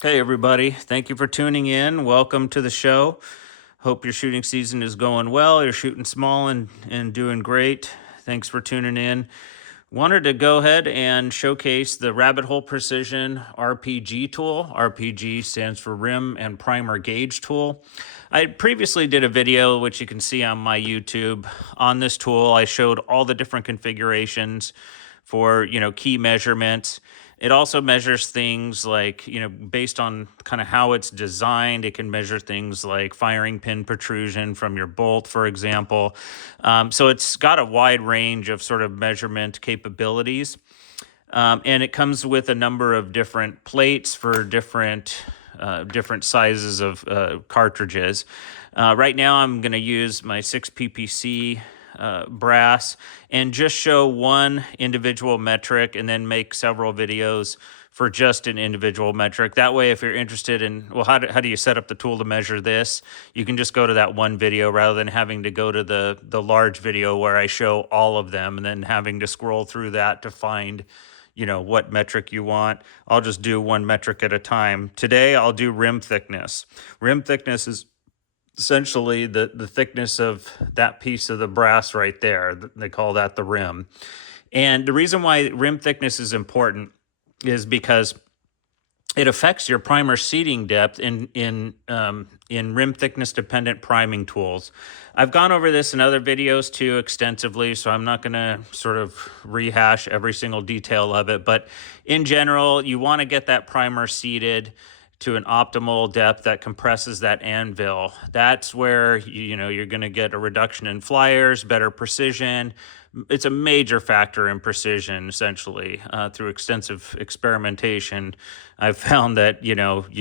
Hey, everybody. Thank you for tuning in. Welcome to the show. Hope your shooting season is going well. You're shooting small and doing great. Thanks for tuning in. Wanted to go ahead and showcase the Rabbit Hole Precision RPG tool. RPG stands for Rim and Primer Gauge tool. I previously did a video, which you can see on my YouTube, on this tool. I showed all the different configurations for, key measurements. It also measures things like, based on kind of how it's designed, it can measure things like firing pin protrusion from your bolt, for example. So it's got a wide range of sort of measurement capabilities. And it comes with a number of different plates for different sizes of cartridges. Right now, I'm going to use my 6 ppc brass and just show one individual metric and then make several videos for just an individual metric. That way, if you're interested in, well, how do you set up the tool to measure this, you can just go to that one video rather than having to go to the large video where I show all of them and then having to scroll through that to find what metric you want. I'll just do one metric at a time. Today, I'll do rim thickness. Rim thickness is essentially the thickness of that piece of the brass right there. They call that the rim. And the reason why rim thickness is important is because it affects your primer seating depth in rim thickness dependent priming tools. I've gone over this in other videos too extensively, so I'm not going to sort of rehash every single detail of it. But in general, you want to get that primer seated to an optimal depth that compresses that anvil. That's where you're going to get a reduction in flyers, better precision. It's a major factor in precision, essentially, through extensive experimentation. I've found that, you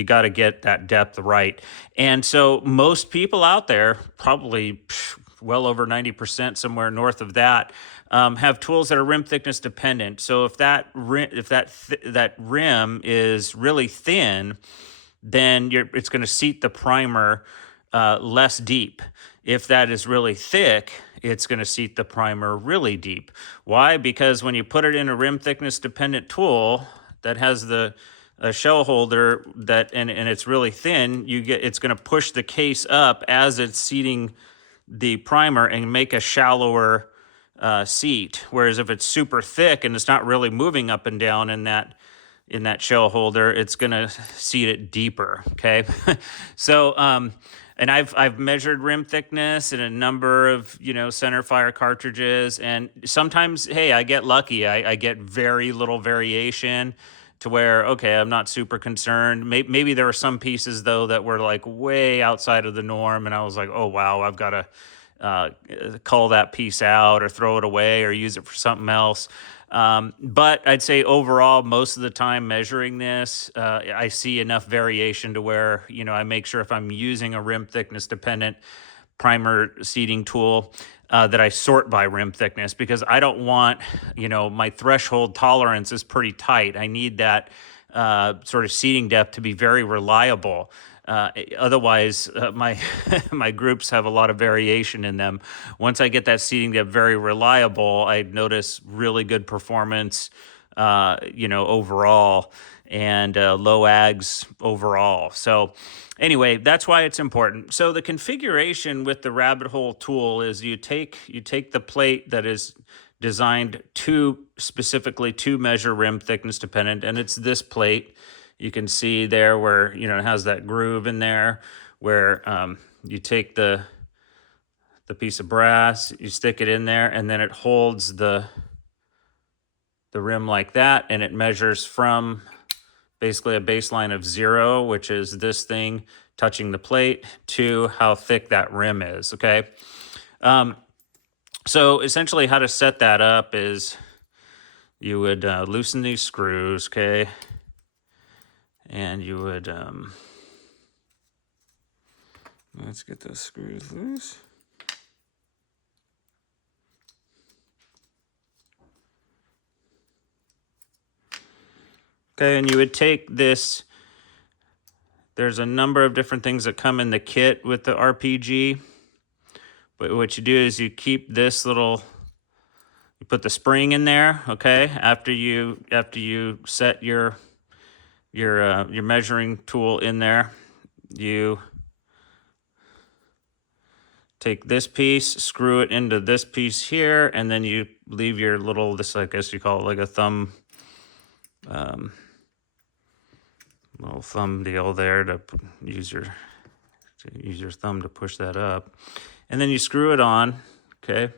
got to get that depth right. And so most people out there, probably well over 90%, somewhere north of that, have tools that are rim thickness dependent. So if that rim is really thin, then it's going to seat the primer less deep. If that is really thick, it's going to seat the primer really deep. Why? Because when you put it in a rim thickness dependent tool that has a shell holder and it's really thin, it's going to push the case up as it's seating the primer and make a shallower seat. Whereas if it's super thick and it's not really moving up and down in that shell holder, it's going to seat it deeper. Okay. So, and I've measured rim thickness in a number of, center fire cartridges. And sometimes, hey, I get lucky. I get very little variation to where, okay, I'm not super concerned. Maybe there were some pieces though that were like way outside of the norm. And I was like, oh, wow, I've got to cull that piece out or throw it away or use it for something else. But I'd say overall, most of the time measuring this, I see enough variation to where, I make sure if I'm using a rim thickness dependent primer seating tool, that I sort by rim thickness, because I don't want, my threshold tolerance is pretty tight. I need that sort of seating depth to be very reliable. Otherwise, my my groups have a lot of variation in them. Once I get that seating depth very reliable, I notice really good performance, overall, and low ags overall. So anyway, that's why it's important. So the configuration with the Rabbit Hole tool is you take the plate that is designed specifically to measure rim thickness dependent, and it's this plate. You can see there where, it has that groove in there where you take the piece of brass, you stick it in there, and then it holds the rim like that, and it measures from basically a baseline of 0, which is this thing touching the plate, to how thick that rim is, okay? So essentially how to set that up is you would loosen these screws, okay? And you would, let's get those screws loose. Okay, and you would take this. There's a number of different things that come in the kit with the RPG. But what you do is you keep this you put the spring in there, okay? After you set your your measuring tool in there. You take this piece, screw it into this piece here, and then you leave your little, this, I guess you call it like a thumb, little thumb deal there to use your thumb to push that up. And then you screw it on, okay?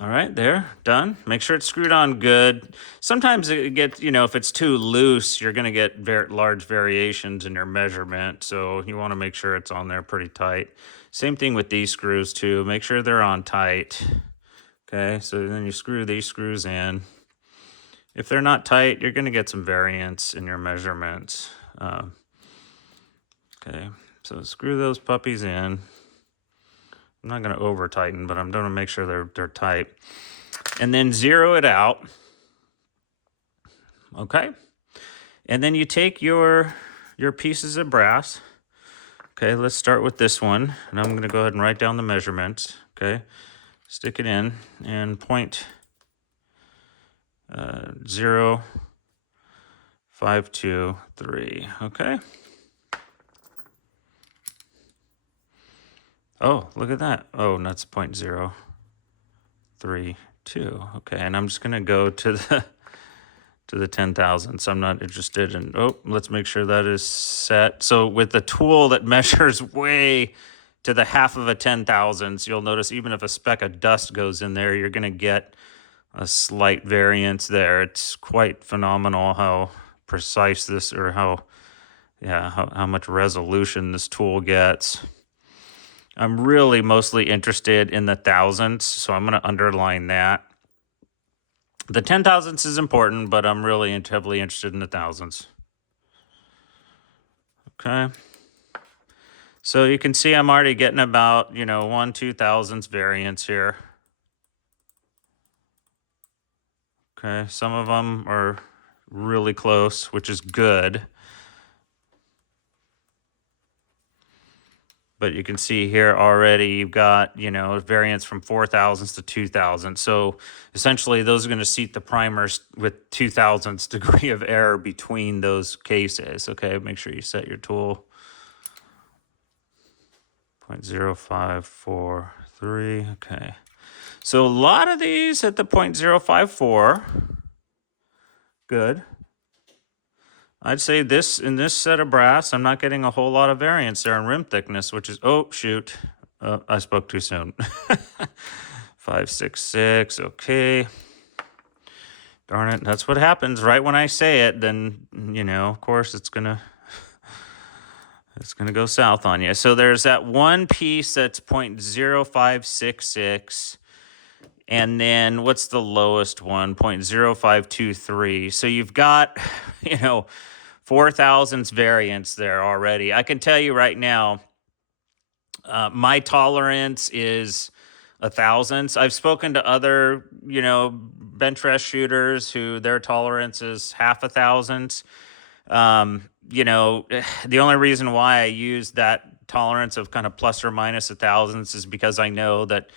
All right, there, done. Make sure it's screwed on good. Sometimes it gets, if it's too loose, you're going to get very large variations in your measurement. So you want to make sure it's on there pretty tight. Same thing with these screws too. Make sure they're on tight. Okay, so then you screw these screws in. If they're not tight, you're going to get some variance in your measurements. Okay, so screw those puppies in. I'm not going to over tighten, but I'm going to make sure they're tight. And then zero it out. Okay. And then you take your pieces of brass. Okay, let's start with this one. And I'm going to go ahead and write down the measurements. Okay, stick it in and point 0, 5, 2, 3. Okay. Oh, look at that. Oh, that's 0.032. Okay, and I'm just gonna go to the 10,000s. I'm not interested in. Oh, let's make sure that is set. So with the tool that measures way to the half of a 10,000s, you'll notice even if a speck of dust goes in there, you're gonna get a slight variance there. It's quite phenomenal how precise this, or how much resolution this tool gets. I'm really mostly interested in the thousandths, so I'm going to underline that. The 10,000ths is important, but I'm really heavily interested in the thousandths. Okay. So you can see I'm already getting about, 1/2000 variance here. Okay, some of them are really close, which is good. But you can see here already you've got, variance from 4,000ths to 2,000. So essentially those are going to seat the primers with 2,000ths degree of error between those cases. Okay, make sure you set your tool. 0.0543. Okay. So a lot of these at the 0.054. Good. I'd say in this set of brass, I'm not getting a whole lot of variance there in rim thickness, which is, oh, shoot. I spoke too soon. 566, okay. Darn it, that's what happens right when I say it. Then, of course, it's gonna go south on you. So there's that one piece that's 0.0566. And then what's the lowest one? 0.0523. So you've got, 4,000ths variance there already. I can tell you right now, my tolerance is 1,000ths. I've spoken to other, bench rest shooters who their tolerance is half 1,000ths. The only reason why I use that tolerance of kind of plus or minus 1,000ths is because I know that,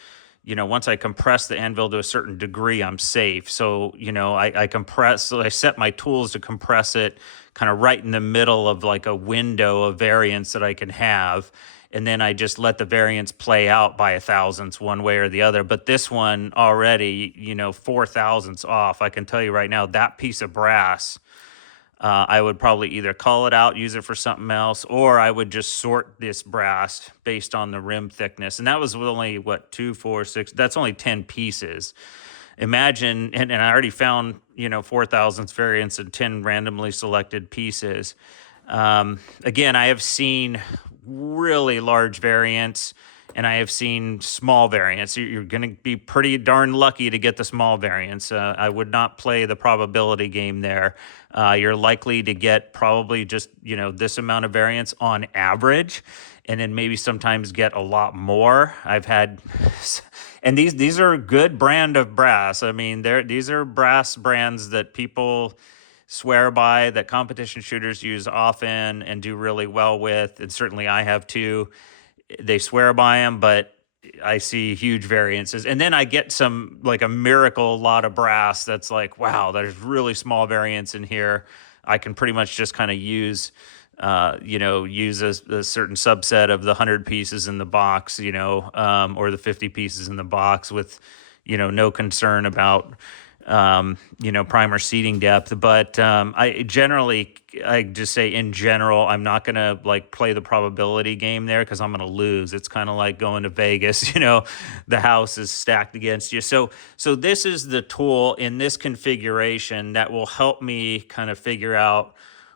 once I compress the anvil to a certain degree, I'm safe. So, I compress, so I set my tools to compress it kind of right in the middle of like a window of variance that I can have. And then I just let the variance play out by 1,000ths one way or the other. But this one already, 4,000ths off. I can tell you right now, that piece of brass, I would probably either call it out, use it for something else, or I would just sort this brass based on the rim thickness. And that was only, 2, 4, 6, that's only 10 pieces. Imagine, and I already found, 4,000ths variance in 10 randomly selected pieces. Again, I have seen really large variance, and I have seen small variance. You're going to be pretty darn lucky to get the small variance. I would not play the probability game there. You're likely to get probably just, this amount of variance on average, and then maybe sometimes get a lot more. I've had, and these are a good brand of brass. I mean, these are brass brands that people swear by, that competition shooters use often and do really well with, and certainly I have too. They swear by them, but I see huge variances. And then I get some, like a miracle lot of brass that's like, wow, there's really small variance in here. I can pretty much just kind of use use a certain subset of the 100 pieces in the box, or the 50 pieces in the box with, no concern about, primer seating depth. But I just say in general, I'm not going to like play the probability game there because I'm going to lose. It's kind of like going to Vegas, the house is stacked against you. So this is the tool in this configuration that will help me kind of figure out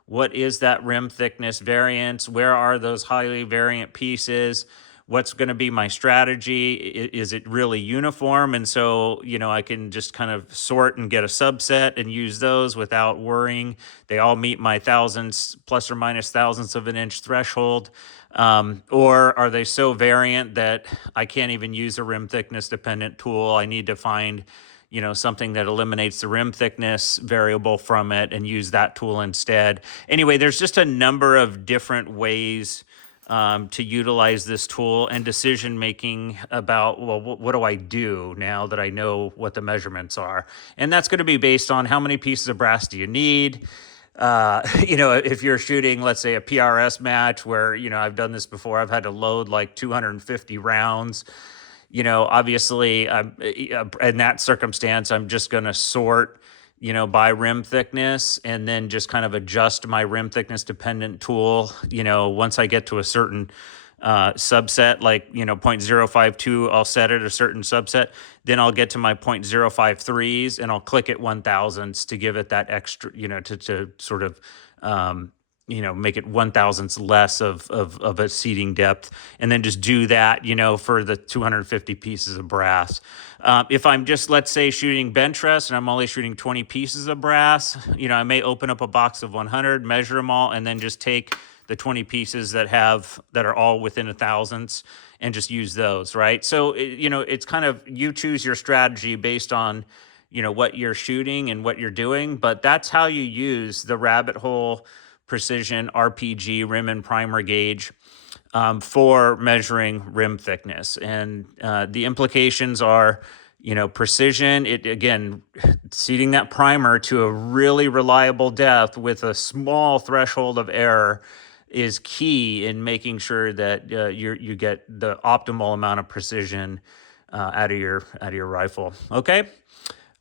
what is that rim thickness variance, where are those highly variant pieces, what's going to be my strategy, is it really uniform? And so, I can just kind of sort and get a subset and use those without worrying. They all meet my thousandths, plus or minus thousandths of an inch threshold. Or are they so variant that I can't even use a rim thickness dependent tool? I need to find something that eliminates the rim thickness variable from it and use that tool instead. Anyway, there's just a number of different ways to utilize this tool and decision making about, well, what do I do now that I know what the measurements are? And that's going to be based on how many pieces of brass do you need. If you're shooting, let's say, a PRS match where, I've done this before, I've had to load like 250 rounds. Obviously, in that circumstance, I'm just going to sort, by rim thickness and then just kind of adjust my rim thickness dependent tool. Once I get to a certain subset, like, 0.052, I'll set it a certain subset. Then I'll get to my 0.053s and I'll click it 1,000ths to give it that extra, to sort of, make it 1,000ths less of a seating depth, and then just do that, for the 250 pieces of brass. If I'm just, let's say, shooting bench rest and I'm only shooting 20 pieces of brass, I may open up a box of 100, measure them all, and then just take the 20 pieces that are all within 1,000ths and just use those, right? So, it's kind of, you choose your strategy based on, what you're shooting and what you're doing, but that's how you use the Rabbit Hole Precision RPG rim and primer gauge for measuring rim thickness. And the implications are, precision, seating that primer to a really reliable depth with a small threshold of error is key in making sure that you get the optimal amount of precision out of your rifle. Okay.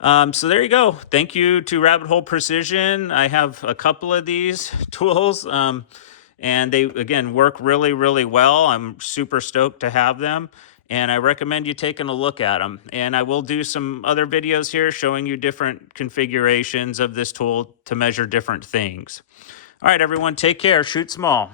So there you go. Thank you to Rabbit Hole Precision. I have a couple of these tools, and they, again, work really, really well. I'm super stoked to have them, and I recommend you taking a look at them. And I will do some other videos here showing you different configurations of this tool to measure different things. All right, everyone, take care. Shoot small.